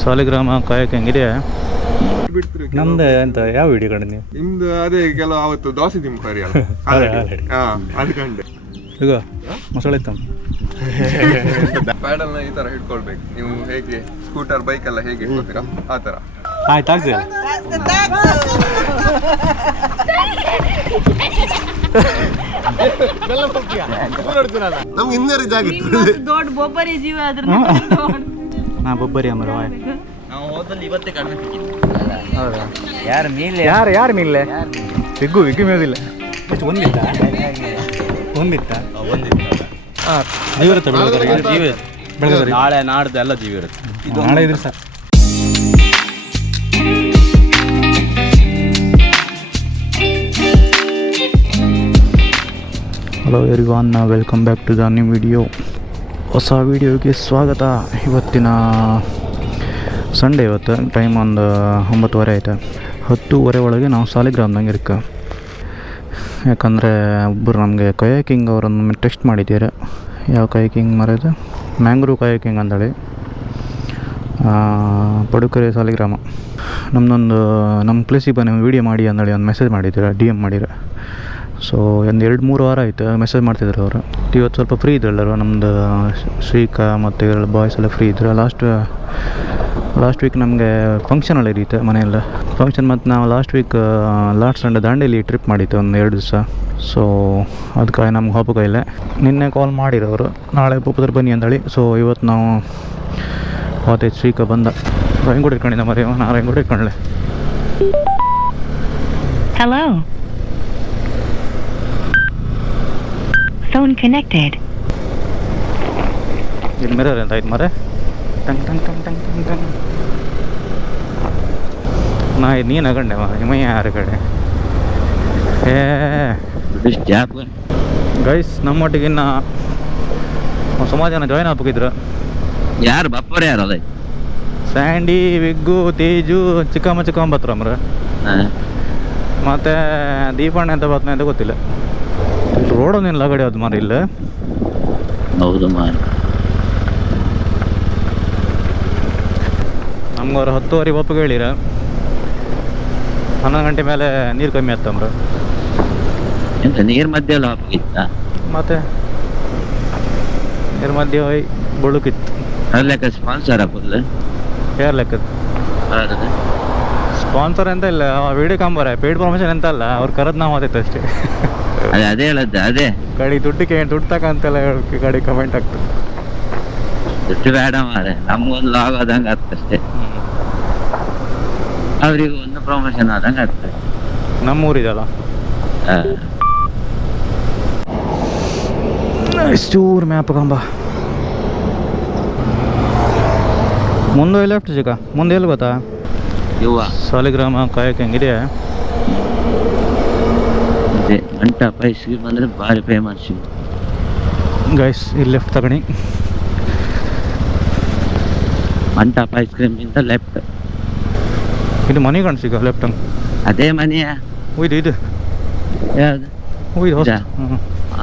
ಸಾಲಿಗ್ರಾಮ ಕಾಯಕ್ಕೆ ಹೆಂಗಿದೆಯಾ ಬಿಡ್ತಿರಿ ನಮ್ದು ಎಂತ ಯಾವ ವಿಡಿಯೋ ಕಂಡು ನೀವು ನಿಮ್ದು ಅದೇ ಕೆಲವು ಅವತ್ತು ದೋಸೆ ತಿಂಬಾರಿ ಅಲ್ಲ ಅದು ಕಂಡೆ ಈಗ ಮಸಾಲೆ ಇತ್ತ ಪ್ಯಾಡಲ್ನ ಈ ತರ ಹಿಡ್ಕೊಳ್ಬೇಕು ನೀವು ಹೇಗೆ ಸ್ಕೂಟರ್ ಬೈಕ್ ಎಲ್ಲ ಹೇಗೆ ಇಟ್ಕೊತೀರಾ ಆ ತರ ಆಯ್ತು ಆಗ್ತದೆ ನಮ್ಗೆ ಇನ್ನೇರು ಇದಾಗಿತ್ತು ದೊಡ್ಡ ಬೊಬ್ಬರಿ ಜೀವ ಅದ್ರ ನಾ ಬೊಬ್ಬರಿ ಅಮರ ನಾವು ಹೋದಲ್ಲಿ ಇವತ್ತೇ ಕಡಿಮೆ ಸಿಕ್ಕಿದ್ವಿ. ಹೌದಾ ಯಾರ ಮೀನ್ಲೆ ಯಾರು ಮೀನ್ಲೆ ವಿಗ್ಗು ಮೇದಿಲ್ಲ ಎಷ್ಟು ಒಂದಿತ್ತ ಹಾಂ ಜೀವ ಇರುತ್ತೆ ಬೆಳಗ್ಗೆ ನಾಳೆ ನಾಡ್ದು ಎಲ್ಲ ಜೀವ ಇರುತ್ತೆ. ನಾಳೆ ಇದ್ರಿ sir hello everyone welcome back to the new video. ಹೊಸ ವಿಡಿಯೋಗೆ ಸ್ವಾಗತ. ಇವತ್ತಿನ ಸಂಡೇ, ಇವತ್ತು ಟೈಮ್ ಒಂದು 9:30 ಆಯ್ತು. 10:30 ಒಳಗೆ ನಾವು ಸಾಲಿಗ್ರಾಮ್ದಂಗೆ ಇರ್ಕ. ಯಾಕಂದರೆ ಒಬ್ಬರು ನಮಗೆ ಕಯಾಕಿಂಗ್ ಅವರನ್ನು ಟೆಸ್ಟ್ ಮಾಡಿದ್ದೀರ. ಯಾವ ಕಯಾಕಿಂಗ್ ಮರೆದು ಮ್ಯಾಂಗ್ರೂವ್ ಕಯಾಕಿಂಗ್ ಅಂದೇಳಿ ಪಡುಕೆರೆ ಸಾಲಿಗ್ರಾಮ ನಮ್ಮ ಪ್ಲೇಸಿಗೆ ಬನ್ನಿ ವೀಡಿಯೋ ಮಾಡಿ ಅಂದೇಳಿ ಒಂದು ಮೆಸೇಜ್ ಮಾಡಿದ್ದೀರ, DM ಮಾಡಿರ. ಸೊ ಒಂದು 2-3 ವಾರ ಆಯಿತು ಮೆಸೇಜ್ ಮಾಡ್ತಿದ್ರು ಅವರು. ಇವತ್ತು ಸ್ವಲ್ಪ ಫ್ರೀ ಇದ್ರಲ್ಲರು, ನಮ್ಮದು ಶ್ರೀಕಾ ಮತ್ತು ಇವರು ಬಾಯ್ಸ್ ಎಲ್ಲ ಫ್ರೀ ಇದ್ರು. ಲಾಸ್ಟ್ ವೀಕ್ ನಮಗೆ ಫಂಕ್ಷನಲ್ಲಿ ಇರೀತು ಮನೆಯಲ್ಲ ಫಂಕ್ಷನ್. ಮತ್ತು ನಾವು ಲಾಸ್ಟ್ ಸಂಡೇ ದಾಂಡೇಲಿ ಟ್ರಿಪ್ ಮಾಡಿತ್ತು ಒಂದು 2 ದಿವಸ. ಸೊ ಅದಕ್ಕೆ ನಮ್ಗೆ ಹೋಗಬೇಕಾಗಿಲ್ಲ. ನಿನ್ನೆ ಕಾಲ್ ಮಾಡಿರೋರು ನಾಳೆ ಪುಪ್ಪದ್ರ ಬನ್ನಿ ಅಂದೇಳಿ. ಸೊ ಇವತ್ತು ನಾವು ಹೋಗ್ತೈತೆ. ಶ್ರೀಕಾ ಬಂದ ರಂಗೋಡಿ ಇಟ್ಕೊಂಡಿದ್ದ ಮರಿ, ನಾ ರಂಗೋಡಿ ಇಟ್ಕೊಂಡ್ಲೆ. Hello. Phone connected. ಇದು ಮಿರರ್ ಅಂತ ಆಯ್ತು ಮರೆ. Tongue tongue tongue tongue tongue tongue. ನಾ ಇದು ನೀನು ಅಗಂಡೆ ಮೈ ಯಾರ ಕಡೆ. ಗೈಸ್ ನಮ್ಮೊಟ್ಟಿಗೆ ಇನ್ನು ಸುಮಾರು ಜನ ಜಾಯ್ನ್ ಆಗ್ಬೇಕಿದ್ರು. ಯಾರು ಬಪ್ಪರೆ ಯಾರು ಅದೇ ಸ್ಯಾಂಡಿ, ವಿಗ್ಗು, ತೇಜು, ಚಿಕ್ಕಮ್ಮ ಬತ್ರಮ್ರ. ಮತ್ತು ದೀಪಣ್ಣ ಅಂತ ಬರ್ತನೆ ಅಂತ ಗೊತ್ತಿಲ್ಲ. ರೋಡೊಂದಿಲ್ಲ ಗಡಿ ಅದು ಮಾರಿ ಇಲ್ಲ. ಹೌದು ಮಾರಿ. ನಮ್ಗೆ ಅವ್ರು 10:30 ಒಪ್ಪಿಗೆ ಹೇಳಿರ. 11 ಗಂಟೆ ಮೇಲೆ ನೀರು ಕಮ್ಮಿ ಆಗ್ತಮ್ರ. ಎಂತ ನೀರು ಮಧ್ಯೆ ಎಲ್ಲ ಹಾಕಿತ್ತ? ಮತ್ತೆ ನೀರು ಮಧ್ಯೆ ಹೋಯ್ ಬಳುಕಿತ್ತು. ಅದ್ರ ಲೆಕ್ಕ ಸ್ಪಾನ್ಸರ್ ಹಾಕೋದಿಲ್ಲ ಯಾರು ಲೆಕ್ಕದ ಸ್ಪಾನ್ಸರ್ ಅಂತ ಇಲ್ಲ. ವಿಡಿಯೋ ಕಾಂಬಾರ ಪೇಯ್ಡ್ ಪ್ರಮೋಷನ್ ಅಂತ ಅಲ್ಲ, ಅವ್ರು ಕರೆದು ನಾವು ಹೋದೈತೆ ಅಷ್ಟೇ. ಅದೇ ಹೇಳದ್ದು ಅದೇ ಗಾಡಿ ದುಡ್ಡು ತಕಂತೆಲ್ಲ ಗಾಡಿ ಕಮೆಂಟ್ ಆಗ್ತದೆ. ದುಡ್ಡು ಬೇಡ ಮಾರೆ, ನಮ್ಗೊಂದು ಲಾಗ್ ಆದಂಗೆ ಆಗ್ತಷ್ಟೇ, ಅವ್ರಿಗೆ ಒಂದು ಪ್ರಮೋಷನ್ ಆದಂಗೆ ಆಗ್ತದೆ. ನಮ್ಮೂರಿದಲ್ಲ ಚೂರು ಮ್ಯಾಪ್ ಕಂಬ ಮುಂದೆ ಲೆಫ್ಟ್ ಚಿಕ್ಕ ಮುಂದೆ ಎಲ್ಲಿ ಗೊತ್ತಾ? ಯುವ ಸಾಲಿಗ್ರಾಮ ಕಾಯಕ್ಕೆ ಹೆಂಗಿದೆಯಾ? ಅದೇ ಗಂಟಾ ಪೈಸ್ಗೆ ಬಂದರೆ ಭಾರಿ ಫೇಮಸ್ ಗೈಸ್. ಇಲ್ಲಿ ಲೆಫ್ಟ್ ತಗಣಿ. ಮಂಟಪ ಐಸ್ ಕ್ರೀಮ್ಗಿಂತ ಲೆಫ್ಟ್. ಇದು ಮನೆ ಕಾಣಿಸಿಗ ಲೆಫ್ಟ್ ಹಂಗೆ. ಅದೇ ಮನೆಯ ಇದು ಯಾವುದು ಹೊಸ.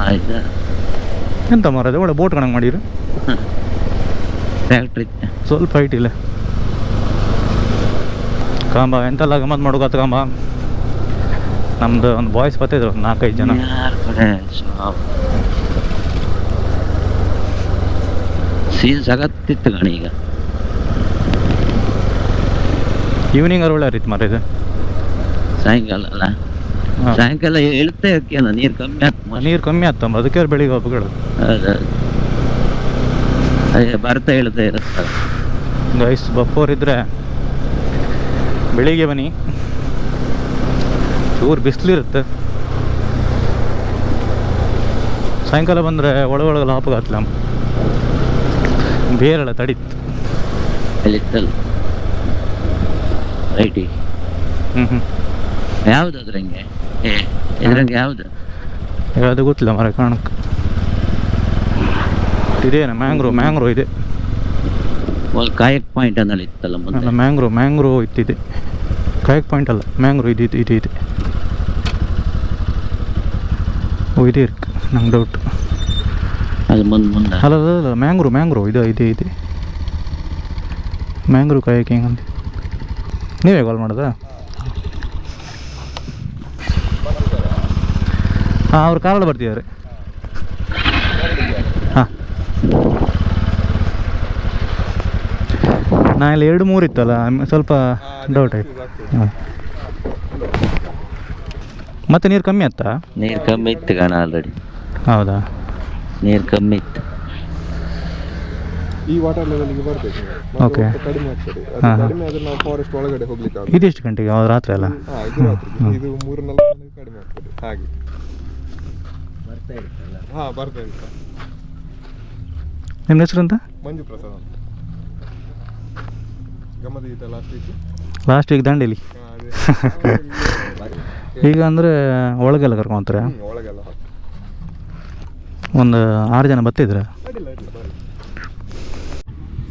ಆಯ್ತು. ಎಂತ ಮಾರದೆ ಒಳ್ಳೆ ಬೋಟ್ ಕಣಂಗೆ ಮಾಡಿರು. ಫ್ಯಾಕ್ಟ್ರಿ ಸ್ವಲ್ಪ ಹೈಟ್ ಇಲ್ಲ ಕಾಂಬ. ಎಂತೆಲ್ಲ ಗಮ್ಮತ್ ಮಾಡೋಕತ್ತ ಕಾಂಬ. ನಮ್ದು ಒಂದು ಬಾಯ್ಸ್ ಬರ್ತಿದ್ರು 4-5 ಜನ. ಯಾರ ಕಡೆ ಸೀನ್ ಸಗತ್ತಿತ್ತು ಗಣಿ. ಈಗ ಈವ್ನಿಂಗ್ ಅವ್ರು ಒಳ್ಳೆ ರೀತಿ ಮಾರಿದೆ. ಸಾಯಂಕಾಲ ಅಲ್ಲ, ಸಾಯಂಕಾಲ ಇಳುತ್ತೆ ಯಾಕೇನ ನೀರು ಕಮ್ಮಿ ಆಗ್ತದೆ. ನೀರು ಕಮ್ಮಿ ಆಗ್ತಮ್ಮ, ಅದಕ್ಕೆ ಬೆಳಿಗ್ಗೆ ಹಬ್ಬಗಳು. ಹೌದೌದು, ಅದೇ ಬರ್ತಾ ಇಳುತ್ತೆ ಇರುತ್ತೆ. ಗೈಸ್ ಬಪ್ಪೋರಿದ್ರೆ ಬೆಳಿಗ್ಗೆ ಬನ್ನಿ, ಚೂರು ಬಿಸಿಲಿರುತ್ತೆ. ಸಾಯಂಕಾಲ ಬಂದರೆ ಒಳಗೊಳಗೆ ಲಾಪಗಾತ್ಲ ಬೇರೆಲ್ಲ ತಡೀತು. ಅಲ್ಲಿತ್ತಲ್ಲ ರೈಟಿ. ಯಾವ್ದು ಅದ್ರಂಗೆ ಇದ್ರಂಗೆ ಯಾವುದು ಯಾವುದು ಗೊತ್ತಿಲ್ಲ ಮರ ಕಾಣಕ್ಕೆ. ಇದೇನ ಮ್ಯಾಂಗ್ರೋ ಇದೆ. ಕಾಯಕ್ ಪಾಯಿಂಟ್ ಅನ್ನಲ್ಲಿ ಇತ್ತಲ್ಲ ಮುಂದೆ. ಮ್ಯಾಂಗ್ರೋ ಇತ್ತಿದೆ. ಕಾಯಕ್ ಪಾಯಿಂಟ್ ಅಲ್ಲ, ಮ್ಯಾಂಗ್ರೋ ಇದೆ. ಓ ಇದೆ ಇರ್ಕ, ನಂಗೆ ಡೌಟ್. ಅದು ಮುಂದೆ ಅಲ್ಲ ಮ್ಯಾಂಗ್ರೋ ಇದೆ. ಮ್ಯಾಂಗ್ರೂ ಕಯಾಕಿಂಗ್ ಅಂತ. ನೀವೇ ಕಾಲ್ ಮಾಡೋದಾ? ಹಾಂ, ಅವ್ರು ಕಾರಲ್ಲಿ ಬರ್ತಿದ್ದಾರೆ. ಹಾಂ, ನಾ ಇಲ್ಲಿ 2-3 ಇತ್ತಲ್ಲ, ಸ್ವಲ್ಪ ಡೌಟ್ ಆಯ್ತು. ಹಾಂ, ಮತ್ತೆ ನೀರು ಕಮ್ಮಿ ಆಯ್ತಾ? ನೀರು ಕಮ್ಮಿ ಇತ್ತು ಕಣ ಆಲ್ರೆಡಿ. ಹೌದಾ? ನೀರು ಕಮ್ಮಿ ಇತ್ತು. ಈ ವಾಟರ್ ಲೆವೆಲ್ಗೆ ಬರ್ತದೆ. ಓಕೆ. ಕಡಿಮೆ ಆಗ್ತದೆ. ಅದು ಹಾಂ, ಹಾಂ. ಕಡಿಮೆ ಆದ್ರೆ ನಾವು ಫಾರೆಸ್ಟ್ ಒಳಗಡೆ ಹೋಗ್ಲಿಕ್ಕೆ ಆಗುತ್ತೆ. ಇದೆಷ್ಟು ಗಂಟೆಗೆ? ಅವ್ರು ರಾತ್ರಿ ಅಲ್ಲ? ಹಾಂ, ಇದು ರಾತ್ರಿಗೆ. ಇದು 3-4 ಗಂಟೆಗೆ ಕಡಿಮೆ ಆಗ್ತದೆ ಹಾಗೆ. ಬರ್ತಾ ಇರ್ತಲ್ಲ. ಹಾಂ, ಬರ್ತಾ ಇರ್ತಾ. ನಿಮ್ಮ ಹೆಸರು ಅಂತ? ಮಂಜು ಪ್ರಸಾದ್ ಅಂತ. ಗಮ್ಮತ್ ಇತ್ತ ಲಾಸ್ಟ್ ವೀಕ್ ದಾಂಡೇಲಿ. ಅದೇ ಈಗ ಅಂದರೆ ಒಳಗೆಲ್ಲ ಕರ್ಕೊಂತಾರೆ? ಒಳಗೆಲ್ಲ ಹಾಕಿ. ಒಂದು 6 ಜನ ಬರ್ತಿದ್ರೆ. ಅಡ್ಡಿಲ್ಲ ಅಡ್ಡಿಲ್ಲ ಬರಲಿ.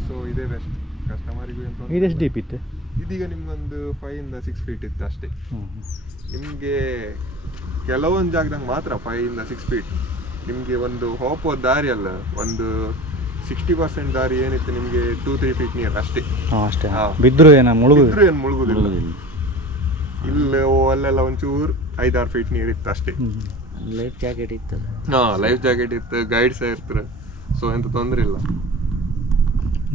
ಸೊ ಇದೇ ಬೆಸ್ಟ್ ಕಸ್ಟಮರಿಗೂ ಅಂತ. ಇದೆಷ್ಟು ಡೀಪ್ ಇತ್ತು? ಇದೀಗ ನಿಮ್ಗೊಂದು 5 ಇಂದ 6 ಫೀಟ್ ಇತ್ತು ಅಷ್ಟೇ. ನಿಮಗೆ ಕೆಲವೊಂದು ಜಾಗದಾಗ ಮಾತ್ರ 5 ಇಂದ 6 ಫೀಟ್. ನಿಮಗೆ ಒಂದು ಹೋಗುವ ದಾರಿ ಅಲ್ಲ, ಒಂದು 60% ದಾರಿ ಏನಿತ್ತು ನಿಮಗೆ 2-3 ಫೀಟ್ ನೀರು ಅಷ್ಟೇ. ಅಷ್ಟೇ. ಹಾಂ. ಬಿದ್ದರೂ ಏನು ಮುಳುಗು? ಏನು ಮುಳುಗುದಿಲ್ಲ. ಇಲ್ಲ ಅಲ್ಲೆಲ್ಲ ಒಂಚೂರು 5-6 ಫೀಟ್ ನೀರು ಇತ್ತು ಅಷ್ಟೇ. ಲೈಫ್ ಜಾಕೆಟ್ ಇತ್ತಲ್ಲ. ಹಾಂ, ಲೈಫ್ ಜಾಕೆಟ್ ಇತ್ತು, ಗೈಡ್ ಸಹ ಇರ್ತಾರೆ. ಸೊ ಎಂತ ತೊಂದರೆ ಇಲ್ಲ.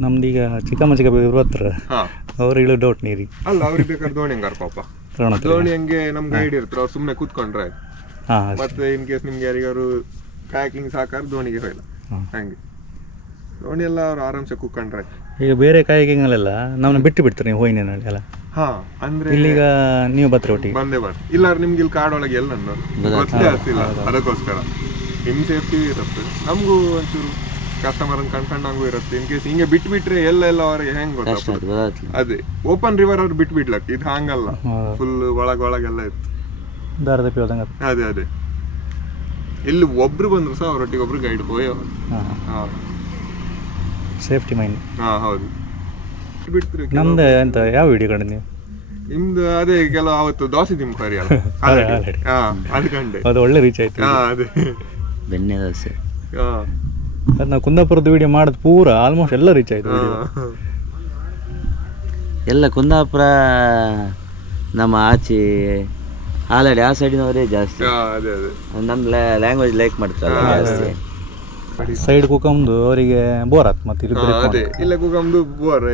ನಮ್ದೀಗ ಚಿಕ್ಕ ಬರ್ತಾರೆ, ಹಾಂ, ಅವ್ರು ಇಳೋ ಡೌಟ್ ನೀರಿಗೆ. ಅಲ್ಲ ಅವ್ರಿಗೆ ಬೇಕಾದ್ರೆ ದೋಣಿ ಹಂಗಾರ ಪಾಪ. ದೋಣಿ ಹಂಗೆ ನಮ್ ಗೈಡ್ ಇರ್ತಾರೆ, ಅವ್ರು ಸುಮ್ಮನೆ ಕೂತ್ಕೊಂಡ್ರೆ ಆಯ್ತು. ಹಾಂ, ಮತ್ತೆ ಇನ್ ಕೇಸ್ ನಿಮ್ಗೆ ಯಾರಿಗಾರು ಕಾಯಕಿಂಗ್ ಸಾಕಾರ ದೋಣಿಗೆ ಹೋಯ್ಲ್ಲ ಹಂಗೆ. ದೋಣಿ ಎಲ್ಲ ಅವ್ರು ಆರಾಮ್ಸೆ ಕೂತ್ಕೊಂಡ್ರೆ ಆಯ್ತು. ಈಗ ಬೇರೆ ಕಾಯಿಗೆಲ್ಲ ನಮ್ಮನ್ನ ಬಿಟ್ಟು ಬಿಡ್ತಾರೆ ನೀವು ಹೋಯ್ನ ಎಲ್ಲ. ಹಾ, ಅಂದ್ರೆ ಇಲ್ಲಿಗ ನೀವು ಬತ್ತರ ಒಟ್ಟಿಗೆ ಬಂದೇ ಇಲ್ಲ ನಿಮ್ಗೆ ಇಲ್ಲಿ ಕಾಡೊಳಗೆ ಎಲ್ಲ ಗೊತ್ತೇ ಆಗ್ತಿಲ್ಲ. ಅದಕ್ಕೋಸ್ಕರ ನಿಮ್ ಸೇಫ್ಟಿ ಇರುತ್ತೆ, ನಮಗೂ ಒಂಚೂರು ಕಸ್ಟಮರ್ ಕಣ್ಕಂಡಂಗೂ ಇರುತ್ತೆ. ಇನ್ ಕೇಸ್ ಹಿಂಗೆ ಬಿಟ್ಬಿಟ್ರೆ ಎಲ್ಲ ಅವ್ರಿಗೆ ಹೆಂಗ್ ಗೊತ್ತಾಗ್ತದೆ. ಅದೇ ಓಪನ್ ರಿವರ್ ಅವ್ರು ಬಿಟ್ಬಿಡ್ಲಕ್, ಇದು ಹಂಗಲ್ಲ, ಫುಲ್ ಒಳಗೆಲ್ಲ ಇತ್ತು. ದಾರ ತಪ್ಪಿ ಹೋದಂಗ. ಅದೇ ಇಲ್ಲಿ ಒಬ್ರು ಬಂದ್ರು ಸಹ ಅವರೊಟ್ಟಿಗೆ ಒಬ್ರು ಗೈಡ್ ಹೋಯೋ. Safety main. ಹಾ, ಹೌದು. ಬಿಡ್ತೀರಿ ನಮ್ದು ಎಂತ ಯಾವ ವಿಡಿಯೋ ಕಂಡು ನೀವು? ನಿಮ್ದು ಅದೇ ಕೆಲವು ಅವತ್ತು ದೋಸೆ ತಿಂಬಾರಿ ಅಲ್ಲ, ಅದು ಕಂಡೆ. ಅದು ಒಳ್ಳೆ ರೀಚ್ ಆಯ್ತು. ಅದೇ ಬೆಣ್ಣೆ ದೋಸೆ. ಅದು ನಾವು ಕುಂದಾಪುರದ ವಿಡಿಯೋ ಮಾಡೋದು ಪೂರ ಆಲ್ಮೋಸ್ಟ್ ಎಲ್ಲ ರೀಚ್ ಆಯ್ತು. ಎಲ್ಲ ಕುಂದಾಪುರ ನಮ್ಮ ಆಚೆ ಆಲ್ರೆಡಿ ಆ ಸೈಡಿನವರೇ ಜಾಸ್ತಿ. ಅದೇ ನಮ್ಮ ಲ್ಯಾಂಗ್ವೇಜ್ ಲೈಕ್ ಮಾಡ್ತಾರಲ್ಲ ಜಾಸ್ತಿ. ಸೈಡ್ ಕೂಕಂದು ಅವರಿಗೆ ಬೋರ್ ಆಯ್ತು. ಮತ್ತೆ ಅದೇ ಇಲ್ಲ ಕೂಕಂದು ಬೋರ್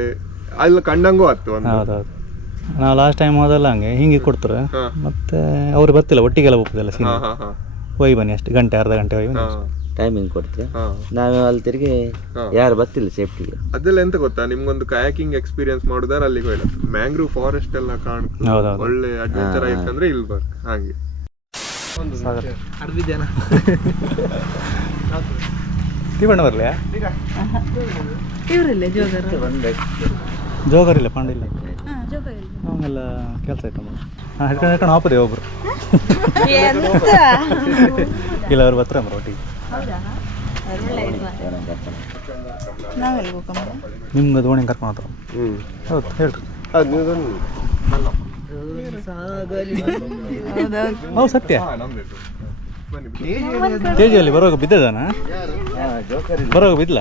ಅಲ್ಲಿ ಕಂಡಂಗೂ ಆಯ್ತು. ಹೌದೌದು. ನಾವು ಲಾಸ್ಟ್ ಟೈಮ್ ಹೋದಲ್ಲ ಹಂಗೆ ಹಿಂಗೆ ಕೊಡ್ತಾರೆ, ಮತ್ತೆ ಅವ್ರು ಬರ್ತಿಲ್ಲ, ಒಟ್ಟಿಗೆಲ್ಲ ಹೋಗ್ತದಲ್ಲ ಸೀನ್. ಹೋಗಿ ಬನ್ನಿ ಅಷ್ಟೇ, ಗಂಟೆ ಅರ್ಧ ಗಂಟೆ ಹೋಗಿ ಬನ್ನಿ. ಟೈಮಿಂಗ್ ಕೊಡ್ತೀವಿ ನಾವು ಅಲ್ಲಿ ತಿರುಗಿ. ಯಾರು ಬರ್ತಿಲ್ಲ ಸೇಫ್ಟಿಗೆ. ಅದೆಲ್ಲ ಎಂತ ಗೊತ್ತಾ, ನಿಮ್ಗೊಂದು ಕಯಾಕಿಂಗ್ ಎಕ್ಸ್ಪೀರಿಯನ್ಸ್ ಮಾಡುದಾರ ಅಲ್ಲಿಗೆ ಹೋಯ್ಲ. ಮ್ಯಾಂಗ್ರೂವ್ ಫಾರೆಸ್ಟ್ ಎಲ್ಲ ಕಾಣ್ತು, ಒಳ್ಳೆ ಅಡ್ವೆಂಚರ್ ಆಯ್ತಂದ್ರೆ ಇಲ್ಲಿ ಬರ್ಕ ಹಾಗೆ. ತೀವಣ್ಣ ಬರ್ಲಿಯಾ? ಇವರಿಲ್ಲ ಜೋಗರ್ ಇಲ್ಲ, ಪಾಂಡ ಇಲ್ಲ, ಅವಂಗೆಲ್ಲ ಕೆಲಸ ಆಯ್ತಮ್ಮ. ಹಿಡ್ಕೊಂಡು ಹಾಪದೆ ಒಬ್ರು ಇಲ್ಲ, ಅವ್ರು ಬರ್ತಾರೆ ಅಮ್ಮ ಒಟ್ಟಿಗೆ. ನಿಮ್ಗೆ ದೋಣಿ ಕರ್ಕೊಂಡು ಹೋಗ್ತಾರೆ. ಹೌದು, ಹೇಳ್ರಿ. ಹೌದು, ಸತ್ಯ. ತೇಜಿಯಲ್ಲಿ ಬರುವಾಗ ಬಿದ್ದದಾನ? ಬರುವಾಗ ಬಿದ್ದಲ?